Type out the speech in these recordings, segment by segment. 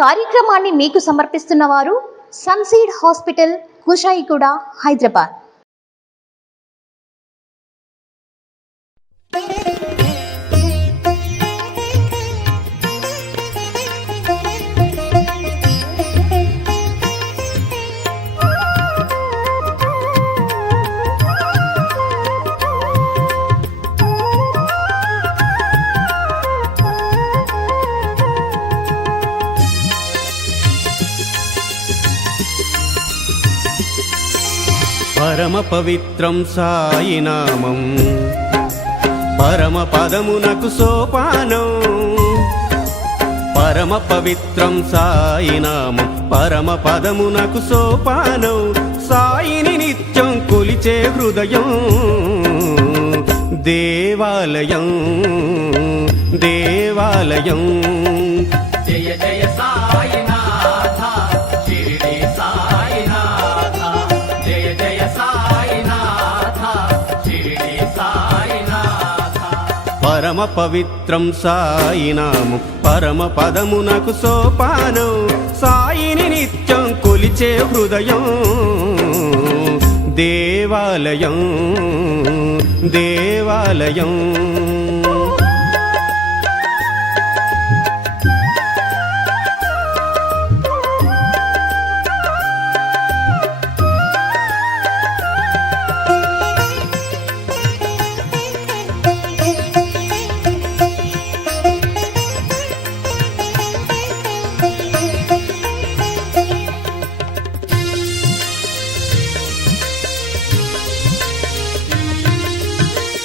కార్యక్రమాన్ని మీకు సమర్పిస్తున్న వారు సన్సీడ్ హాస్పిటల్, కుషాయిగూడ, హైదరాబాద్. పరమ పవిత్రం సాయినామం, పరమ పదమునకు సోపానం. పరమ పవిత్రం సాయినామం, పరమ పదమునకు సోపానం. సాయిని నిత్యం కొలిచే హృదయం దేవాలయం, దేవాలయం. జయ జయ సాయినాథ, షిరిడి సాయినాథ. జయ జయ సాయినాథ, షిరిడి సాయినాథ. పరమ పవిత్రం సాయినామం, పరమ పదమునకు సోపానం. సాయిని నిత్యం కొలిచే హృదయం దేవాలయం, దేవాలయం.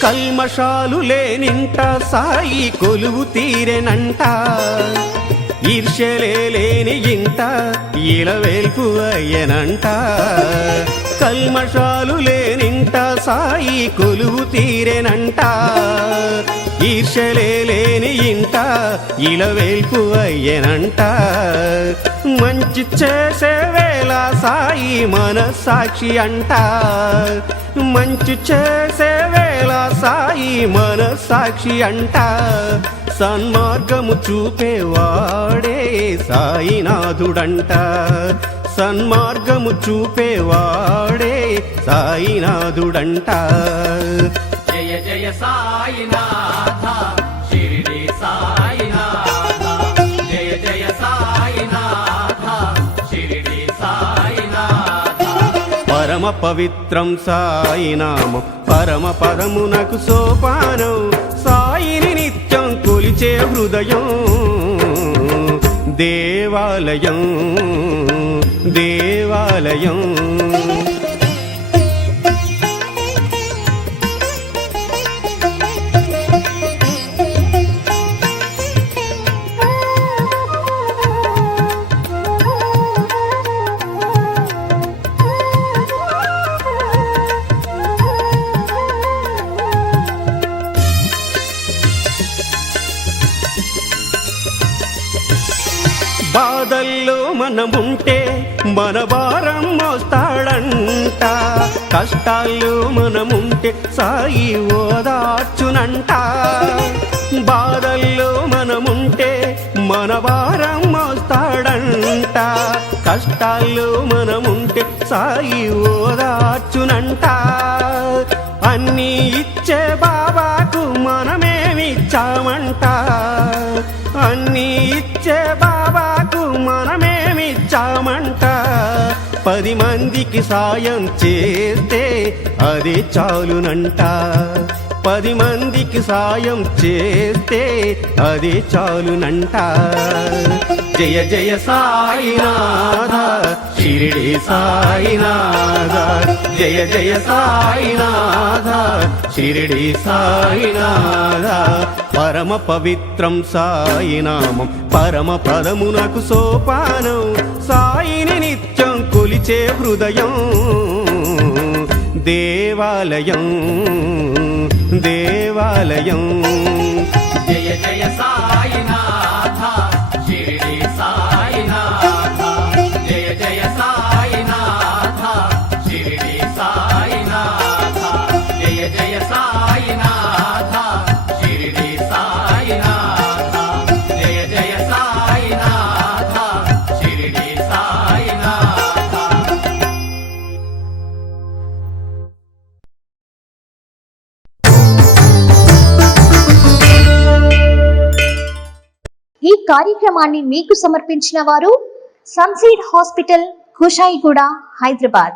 కల్మషాలు లేనింట సాయి కొలువు తీరెనంట. ఈర్ష్యలే లేని ఇంట ఇలవేల్పు అయ్యనంట. కల్మషాలు లేనింట సాయి కొలువు తీరెనంట. ఈర్ష్యలే లేని ఇంట ఇలవేల్పు అయ్యనంట. మంచి చేసే వేళ సాయి మనస్సాక్షి అంట. మంచి చేసే వేళ సాయి మనస్సాక్షి అంట. సన్మార్గము చూపేవాడే సాయినాథుడంట. సన్మార్గము చూపేవాడే సాయినాథుడంట. జయ జయ సాయినాథ, షిరిడి సాయినాథ. జయ జయ సాయినాథ, షిరిడి సాయినాథ. పరమ పవిత్రం సాయినామం, పరమ పదమునకు సోపానం. సాయిని నిత్యం కొలిచే హృదయం దేవాలయం, దేవాలయం. బాధల్లో మనముంటే మన భారం మోస్తాడంట. కష్టాల్లో మనముంటే సాయి ఓదార్చునంట. బాధల్లో మనముంటే మన భారం మోస్తాడంట. కష్టాల్లో మనముంటే సాయి ఓదార్చునంట. అన్నీ ఇచ్చే బాబాకు మనమేమిచ్చామంట. అన్నీ ఇచ్చే బాబాకు మనమేమిచ్చామంట. 10 మందికి సాయం చేస్తే అది చాలునంట. 10 మందికి సాయం చేస్తే అది చాలునంట. జయ జయ సాయినాథ, షిరిడి సాయినాథ. జయ జయ సాయినాథ, షిరిడి సాయినాథ. పరమ పవిత్రం సాయినామం, పరమ పదమునకు సోపానం. సాయిని నిత్యం కొలిచే హృదయం దేవాలయం, దేవాలయం. జయ జయ సాయినాథ, షిరిడి సాయినాథ. జయ జయ సాయినాథ, షిరిడి సాయినాథ. జయ జయ సాయినాథ, షిరిడి సాయినాథ. జయ జయ సాయినాథ, ఈ కార్యక్రమాన్ని మీకు సమర్పించిన వారు సన్సీడ్ హాస్పిటల్, కుషాయిగూడ, హైదరాబాద్.